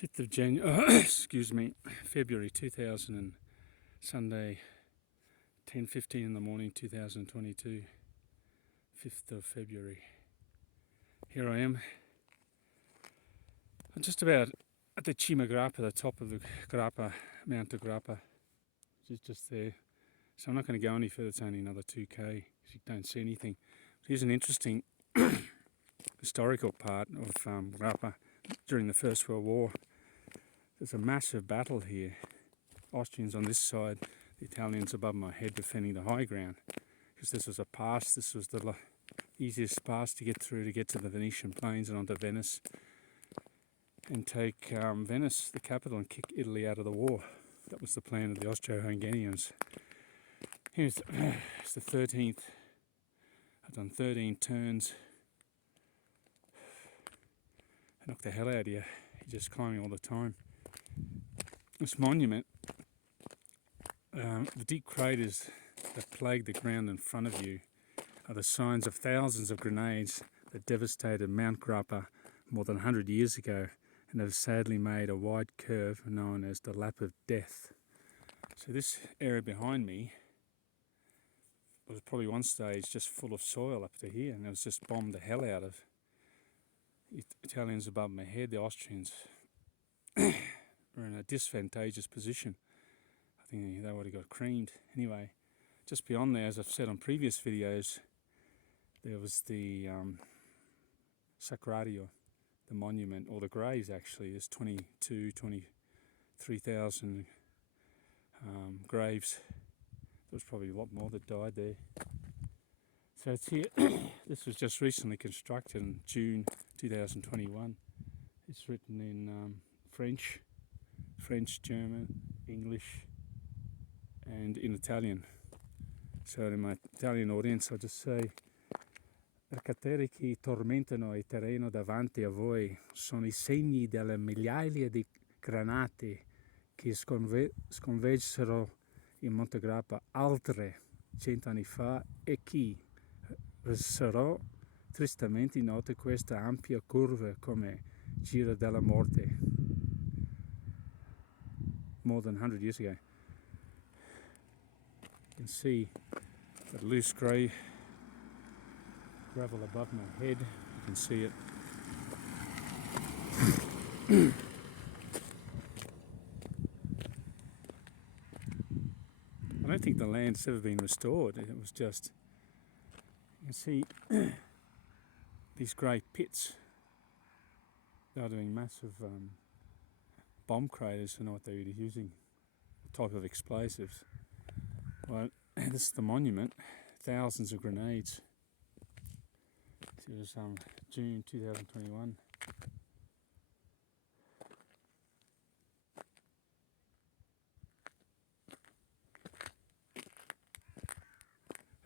5th of January, excuse me, February 2000 and Sunday 10:15 in the morning 2022, 5th of February. Here I am. I'm just about at the Cima Grappa, the top of the Grappa, Mount de Grappa, which is just there. So I'm not going to go any further, it's only another 2k because you don't see anything. Here's an interesting historical part of Grappa. During the First World War, there's a massive battle here. Austrians on this side, the Italians above my head defending the high ground, because this was a pass. This was the easiest pass to get through to get to the Venetian plains and onto Venice and take Venice, the capital, and kick Italy out of the war. That was the plan of the Austro-Hungarians. Here's it's the 13th. I've done 13 turns. I knocked the hell out of you. You're just climbing all the time. This monument, the deep craters that plague the ground in front of you are the signs of thousands of grenades that devastated Mount Grappa more than 100 years ago and have sadly made a wide curve known as the Lap of Death. So this area behind me was probably one stage just full of soil up to here, and it was just bombed the hell out of. Italians above my head, the Austrians were in a disadvantageous position. I think they would have got creamed. Anyway, just beyond there, as I've said on previous videos, there was the Sacrario, the monument, or the graves actually. There's 23,000 graves. There was probably a lot more that died there. So it's here. This was just recently constructed in June 2021. It's written in French, German, English, and in Italian. So in my Italian audience, I'll just say: "Le cratere che tormentano il terreno davanti a voi sono I segni delle migliaia di granate che sconvolsero il Monte Grappa altre 100 anni fa e che resero tristemente note questa ampia curva come Giro della Morte." More than 100 years ago. You can see that loose grey gravel above my head. You can see it. I don't think the land's ever been restored. It was just, you can see these grey pits. They are doing massive bomb craters. I don't know what they're using, type of explosives. Well, this is the monument. Thousands of grenades. It was June 2021.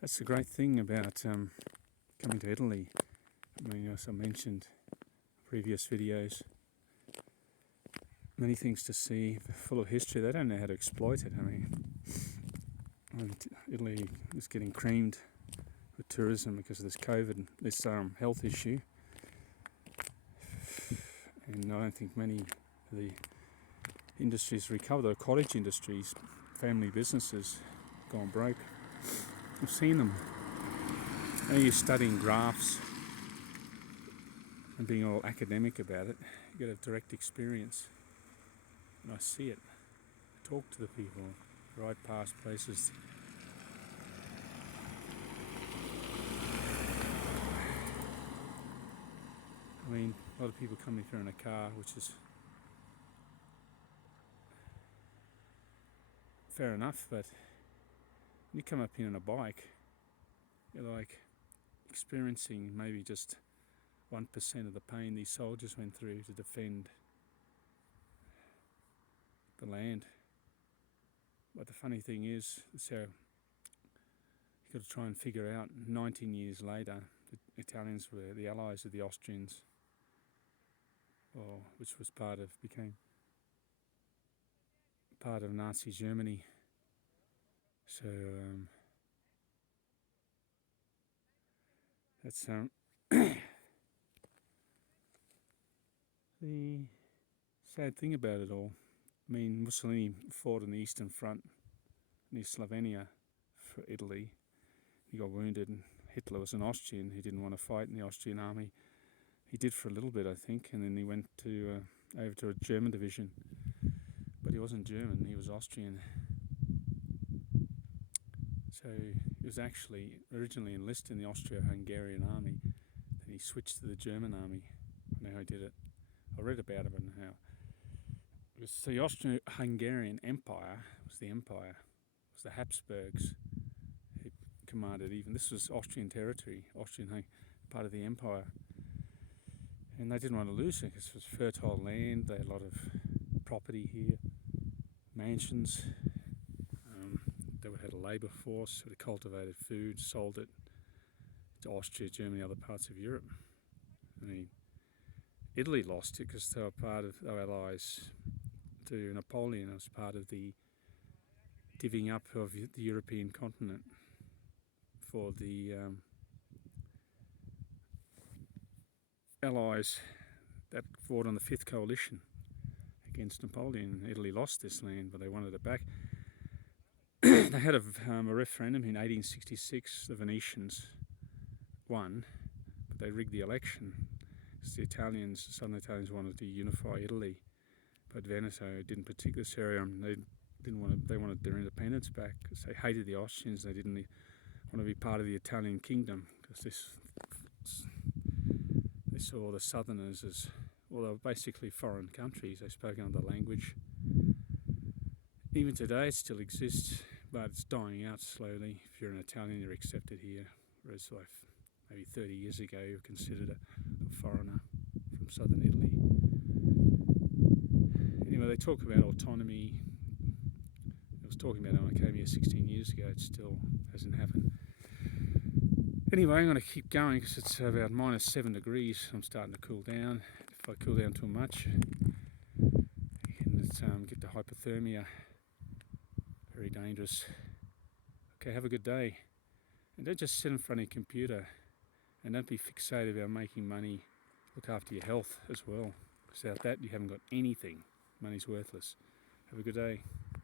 That's the great thing about coming to Italy. I mean, as I mentioned in previous videos, many things to see, full of history. They don't know how to exploit it. I mean, Italy is getting creamed with tourism because of this COVID, this health issue. And I don't think many of the industries recover. The cottage industries, family businesses, gone broke. I've seen them. Now you're studying graphs and being all academic about it. You got to have direct experience. And I see it. I talk to the people, ride past places. I mean, a lot of people come in here in a car, which is fair enough, but when you come up here on a bike, you're like experiencing maybe just 1% of the pain these soldiers went through to defend the land. But the funny thing is, so you've got to try and figure out 19 years later, the Italians were the allies of the Austrians, which became part of Nazi Germany. So that's the sad thing about it all. I mean, Mussolini fought on the Eastern Front near Slovenia for Italy. He got wounded, and Hitler was an Austrian. He didn't want to fight in the Austrian army. He did for a little bit, I think, and then he went to over to a German division. But he wasn't German, he was Austrian. So he was actually originally enlisted in the Austro-Hungarian army. Then he switched to the German army. I know how he did it. I read about it, but I don't know how. It was the Austro-Hungarian Empire was the empire. It was the Habsburgs who commanded even. This was Austrian territory, part of the empire. And they didn't want to lose it because it was fertile land. They had a lot of property here, mansions. They had a labour force that cultivated food, sold it to Austria, Germany, other parts of Europe. I mean, Italy lost it because they were part of our allies to Napoleon as part of the divvying up of the European continent for the allies that fought on the Fifth Coalition against Napoleon. Italy lost this land, but they wanted it back. They had a referendum in 1866. The Venetians won, but they rigged the election. The Southern Italians wanted to unify Italy, but Veneto didn't particularly this area. They wanted their independence back because they hated the Austrians. They didn't want to be part of the Italian kingdom because they saw the Southerners as, well, they were basically foreign countries. They spoke another language. Even today it still exists, but it's dying out slowly. If you're an Italian, you're accepted here, whereas like maybe 30 years ago you were considered a foreigner from southern Italy. Anyway, they talk about autonomy. I was talking about it when I came here 16 years ago. It still hasn't happened. Anyway, I'm going to keep going because it's about -7 degrees. I'm starting to cool down. If I cool down too much, you can get to hypothermia. Very dangerous. Okay, have a good day. And don't just sit in front of your computer. And don't be fixated about making money. Look after your health as well. Because without that, you haven't got anything. Money's worthless. Have a good day.